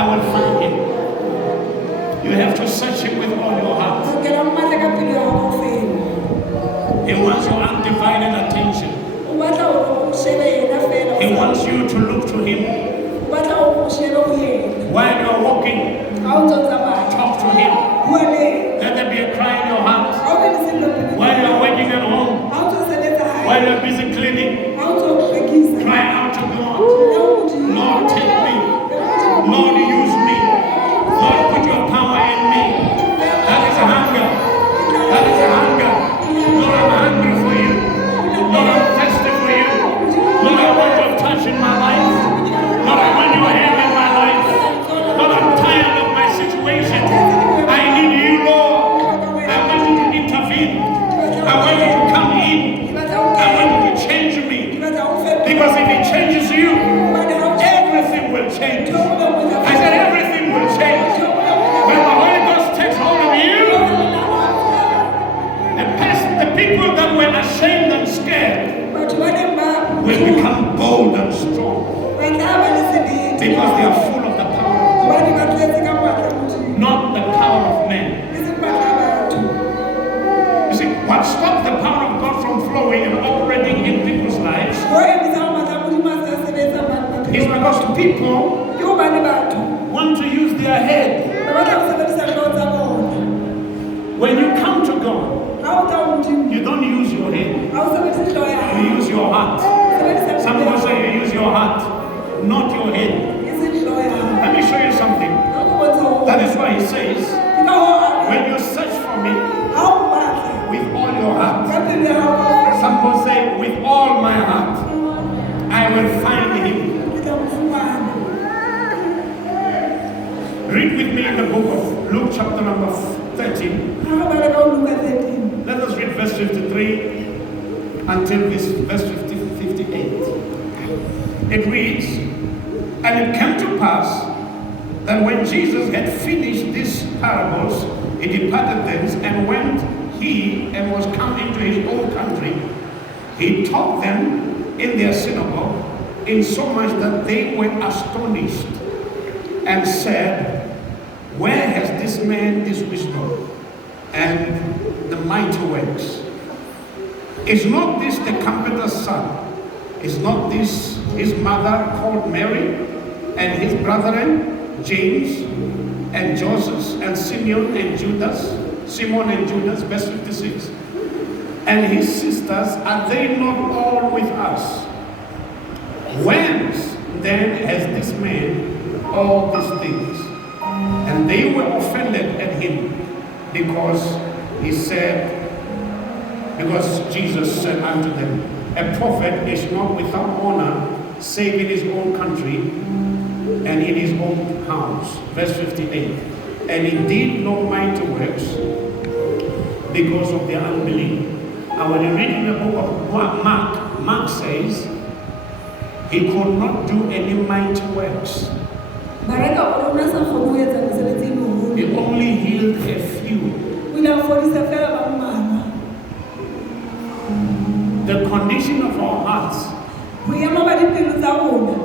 I will find him. You have to search him with all your heart. He wants your undivided attention. He wants you to look to him. While you're walking, talk to him. Let there be a cry in your heart. While you're working at home, while you're busy cleaning, cry out to God. Lord, take me. Lord, use me. Lord, put your power in me. That is a hunger. That is a hunger. Lord, I'm hungry for you. Lord, I'm thirsty for you. Lord, I want your touch in my life. Lord, I want your hand in my life. Lord, I'm tired of my situation. I need you, Lord. I want you to intervene. I want you to come in. I want you to change me. Because if it changes you, everything will change. I said everything will change. When the Holy Ghost takes hold of you, the people that were ashamed and scared will become bold and strong. Because they are full of the power of God, not the power of men. You see, what stops the power of God from flowing and operating in people's lives is because people want to use their head. When you come to God, you don't use your head. You use your heart. Some people say you use your heart, not your head. Let me show you something. That is why he says, when you search for me with all your heart, some people say, with all my heart, I will find him. Read with me in the book of Luke chapter number 13. Let us read verse 53 until verse 58. It reads, and it came to pass that when Jesus had finished these parables, he departed thence and went and was come into his own country. He taught them in their synagogue, insomuch that they were astonished and said, where has this man this wisdom and the mighty works? Is not this the carpenter's son? Is not this his mother called Mary, and his brethren James and Joseph and Simon and Judas, verse 56. And his sisters, are they not all with us? Whence then has this man all these things? And they were offended at him because Jesus said unto them, a prophet is not without honor save in his own country and in his own house. Verse 58. And he did no mighty works because of their unbelief. And when you read in the book of Mark says he could not do any mighty works. He only healed a few. The condition of our hearts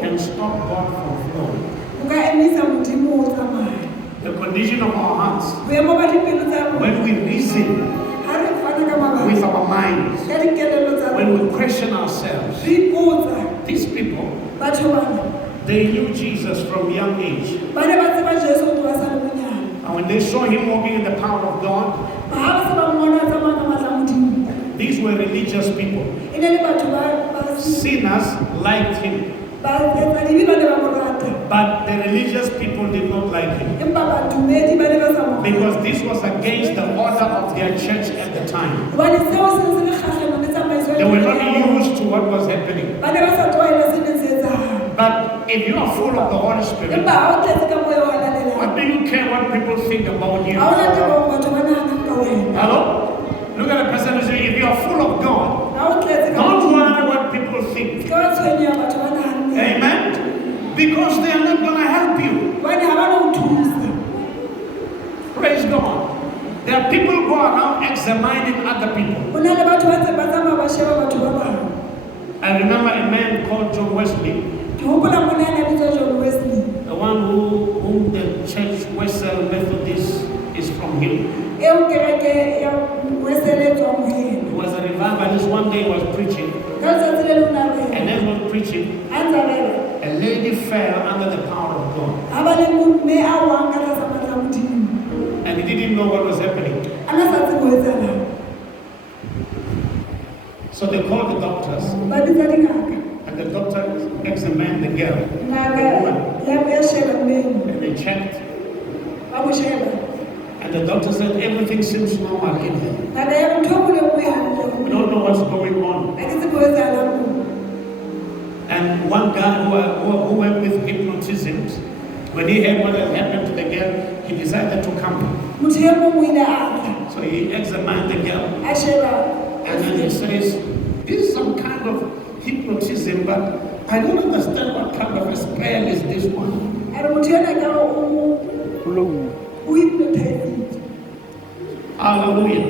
can stop God from flowing. The condition of our hearts, when we reason with our minds, when we question ourselves, these people, they knew Jesus from young age. And when they saw him walking in the power of God, these were religious people. Sinners liked him. But the religious people did not like him. Because this was against the order of their church at the time. They were not used to what was happening. But if you are full of the Holy Spirit, what do you care what people think about you? Hello? Look at the person who says, if you are full of God, don't worry what people think. Amen? Because they are not going to help you. Praise God. There are people who go around examining other people. I remember a man called John Wesley. The one whom from him. He was a revivalist. One day he was preaching. And as he was preaching, a lady fell under the power of God. And he didn't know what was happening. So they called the doctors. And the doctor examined the girl, the woman. And they checked. And the doctor said everything seems normal in her. We don't know what's going on. And one guy who went with hypnotism, when he heard what had happened to the girl, he decided to come. So he examined the girl. And then he says, this is some kind of hypnotism, but I don't understand what kind of a spell is this one. Hallelujah.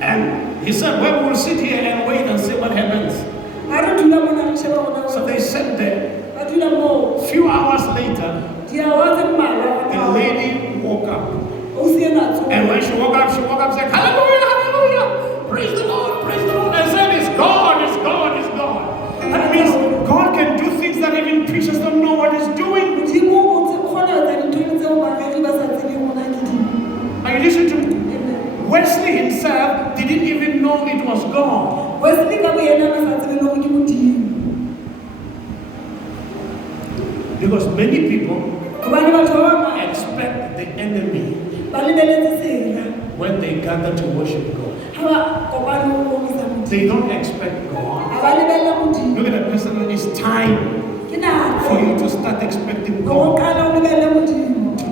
And he said, well, we'll sit here and wait and see what happens. So they sat there. A few hours later, the lady woke up. And when she woke up, saying, hallelujah, hallelujah, praise the Lord, and said, it's God, it's God, it's God. That means God can do things that even preachers don't know what he's doing. Are you listening to me? Wesley himself didn't even know it was God. Because many people expect the enemy when they gather to worship God. They don't expect God. Look at the person, it's time for you to start expecting God to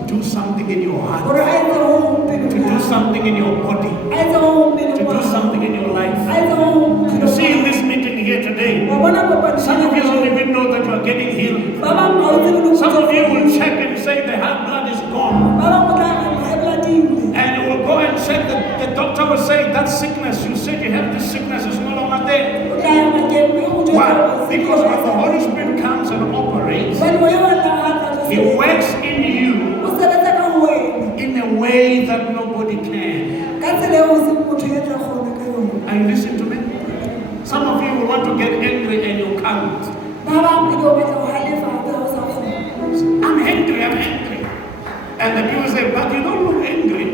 do something in your heart, to do something in your body, to do something in your life. You see, in this meeting here today, some of you don't even know that you are getting healed. Some of you will check and say the blood is gone. And you will go and check, the doctor will say that sickness, you said you have this sickness, is no longer there. Why? Because when the Holy Spirit comes and operates, He works in you in a way that nobody can. Are you listening to me? Some of you will want to get angry and you can't. I'm angry. And the people say, but you don't look angry.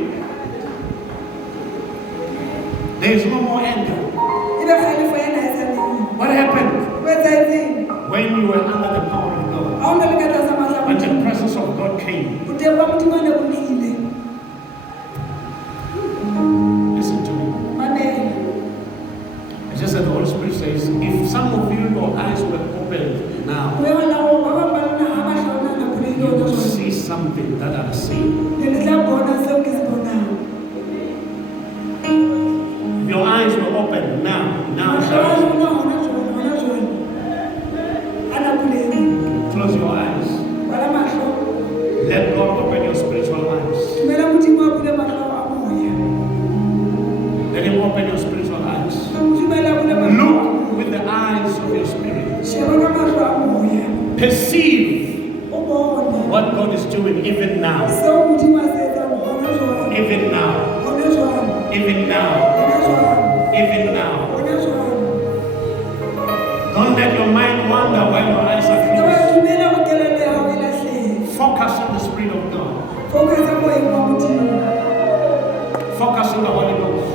There is no more anger. What happened? When you were under the power of God, when the presence of God came. Listen to me. I just said the Holy Spirit says, if some of you, your eyes were opened now, you will see something that I'm seeing. If your eyes were open now, close your eyes. Let God open your spiritual eyes. Let Him open your spiritual eyes. Look with the eyes of your spirit. Perceive what God is doing even now. Even now. Even now. Even now. Don't let your mind wander while your eyes are closed. Focus on the Spirit of God. Focus on the Holy Ghost.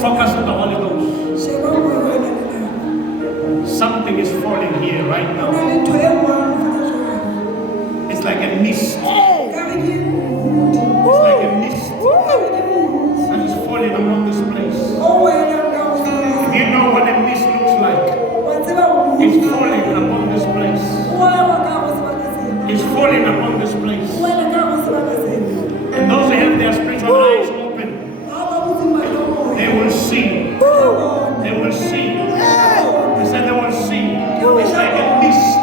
Focus on the Holy Ghost. Something is falling here right now. It's like a mist. It's like a mist that is falling around this place. If you know what a mist looks like, it's falling upon this place. It's falling upon this place. And those who have their spiritual eyes open, they will see. They will see. They said they will see. It's like a mist.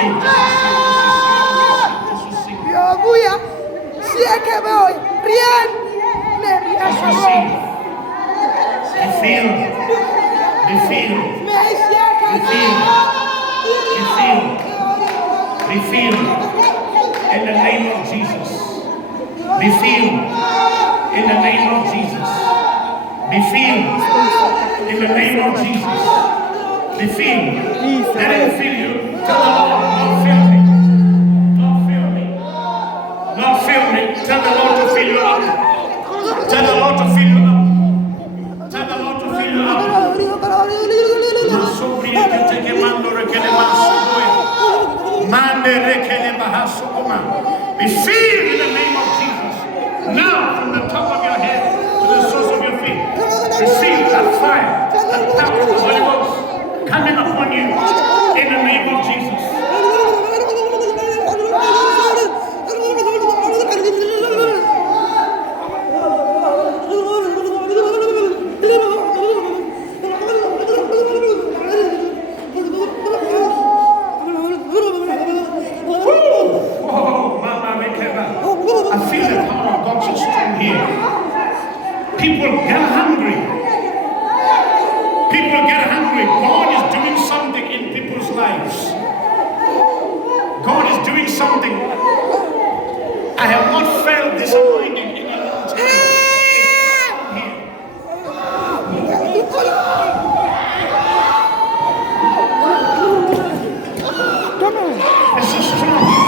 receive. Just receive. Just receive. Be filled. Be filled. Be filled. Be filled. Be filled. In the name of Jesus. Be filled. In the name of Jesus. Be filled. In the name of Jesus. Be filled. Let him fill you. Tell the Lord, Lord, fill me. Lord, fill me. Lord, fill me. Tell the Lord to fill you up. Tell the Lord to fill you up. Tell the Lord to fill you up. Be filled in the name of Jesus. Now, from the top of your head to the soles of your feet, receive that fire, that power of the Holy Ghost coming upon you in the name of Jesus. I feel the power of God so strong here. People get hungry. People get hungry. God is doing something in people's lives. God is doing something. I have not felt this anointing in a long time. It's here. It's so strong.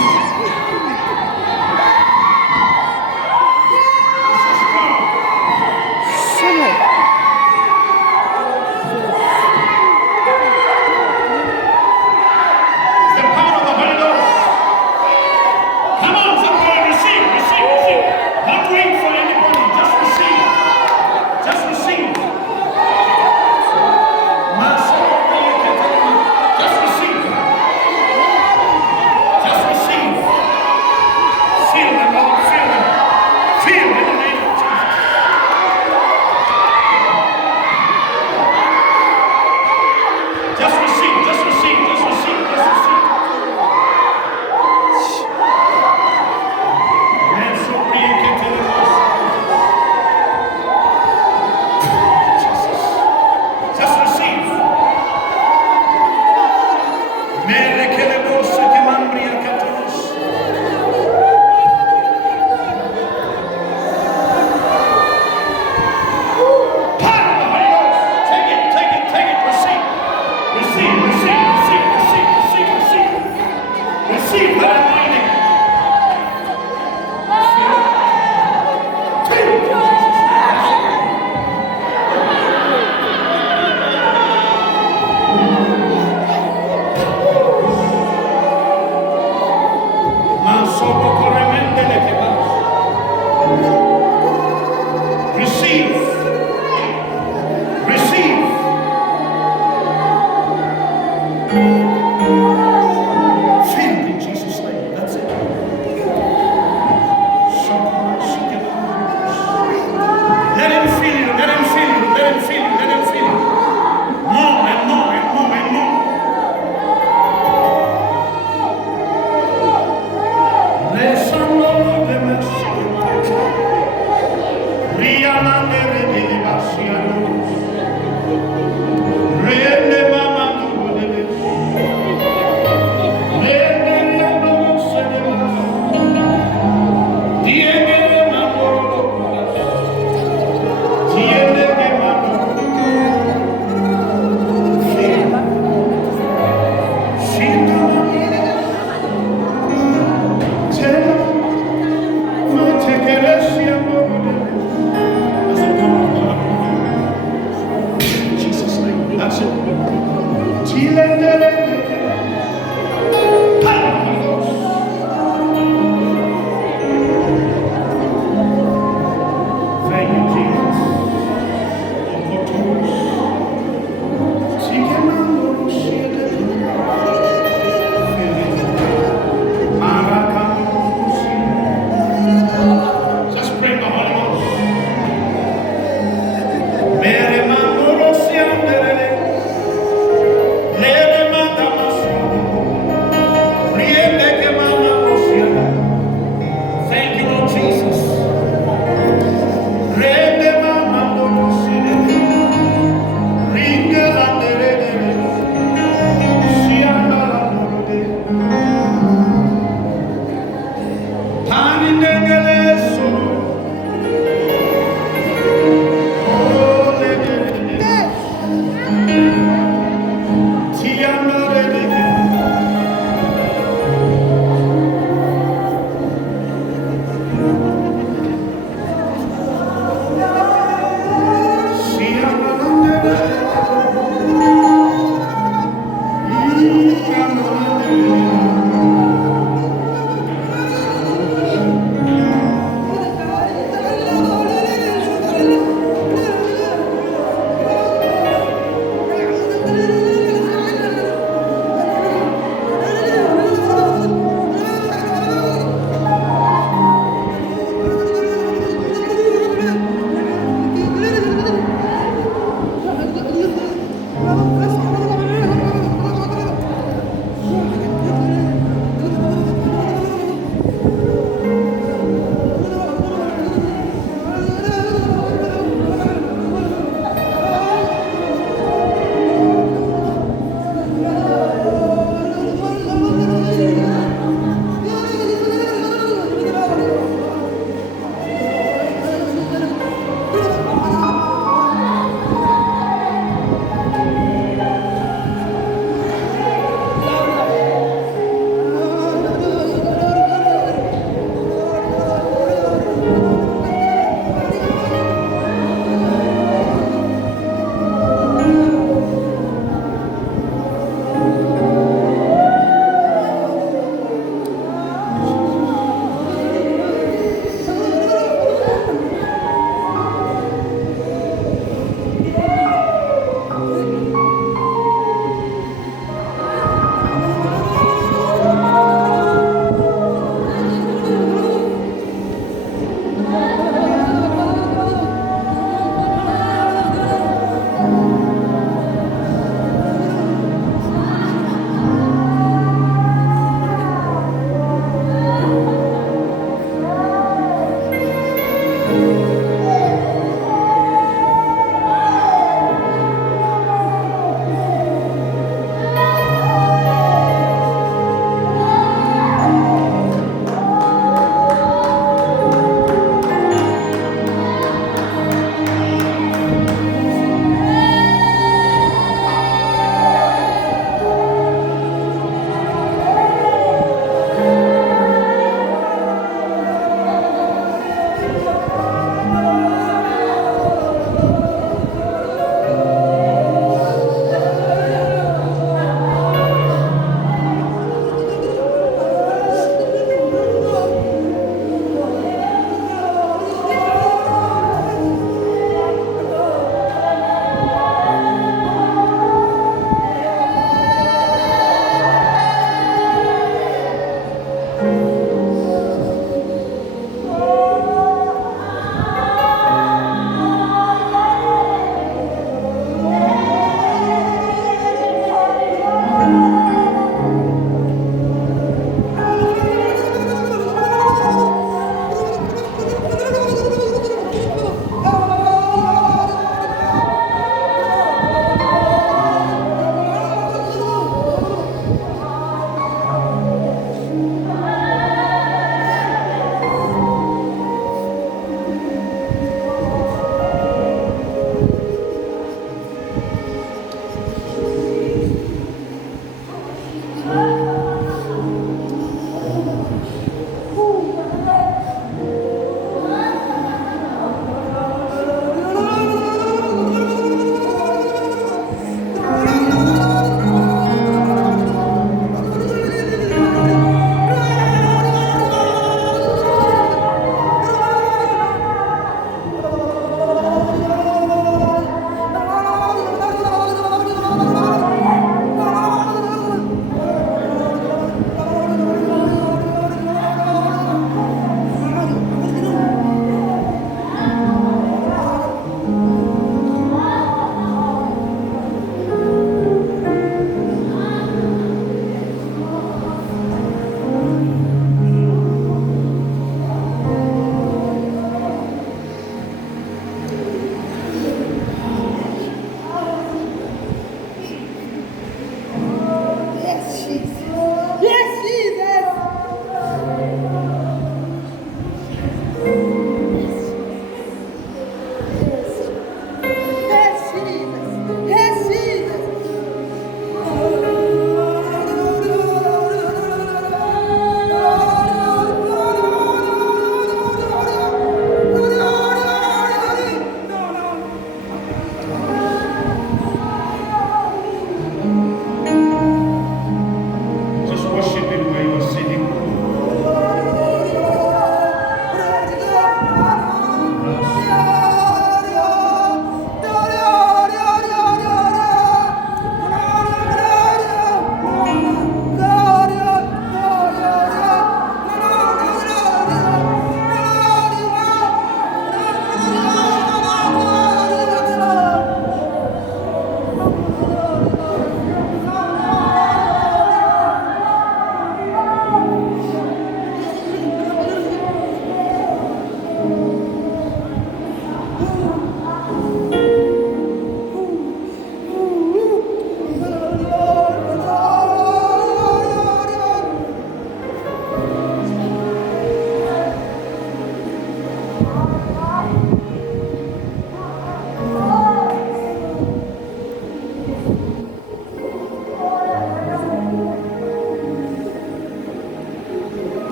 Just worship him where you are sitting.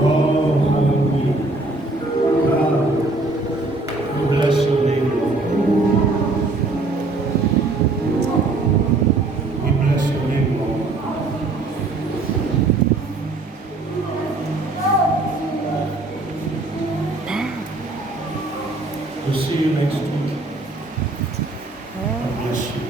Oh, hallelujah. We bless your name, Lord. We bless your name, Lord. We'll see you next week. God bless you.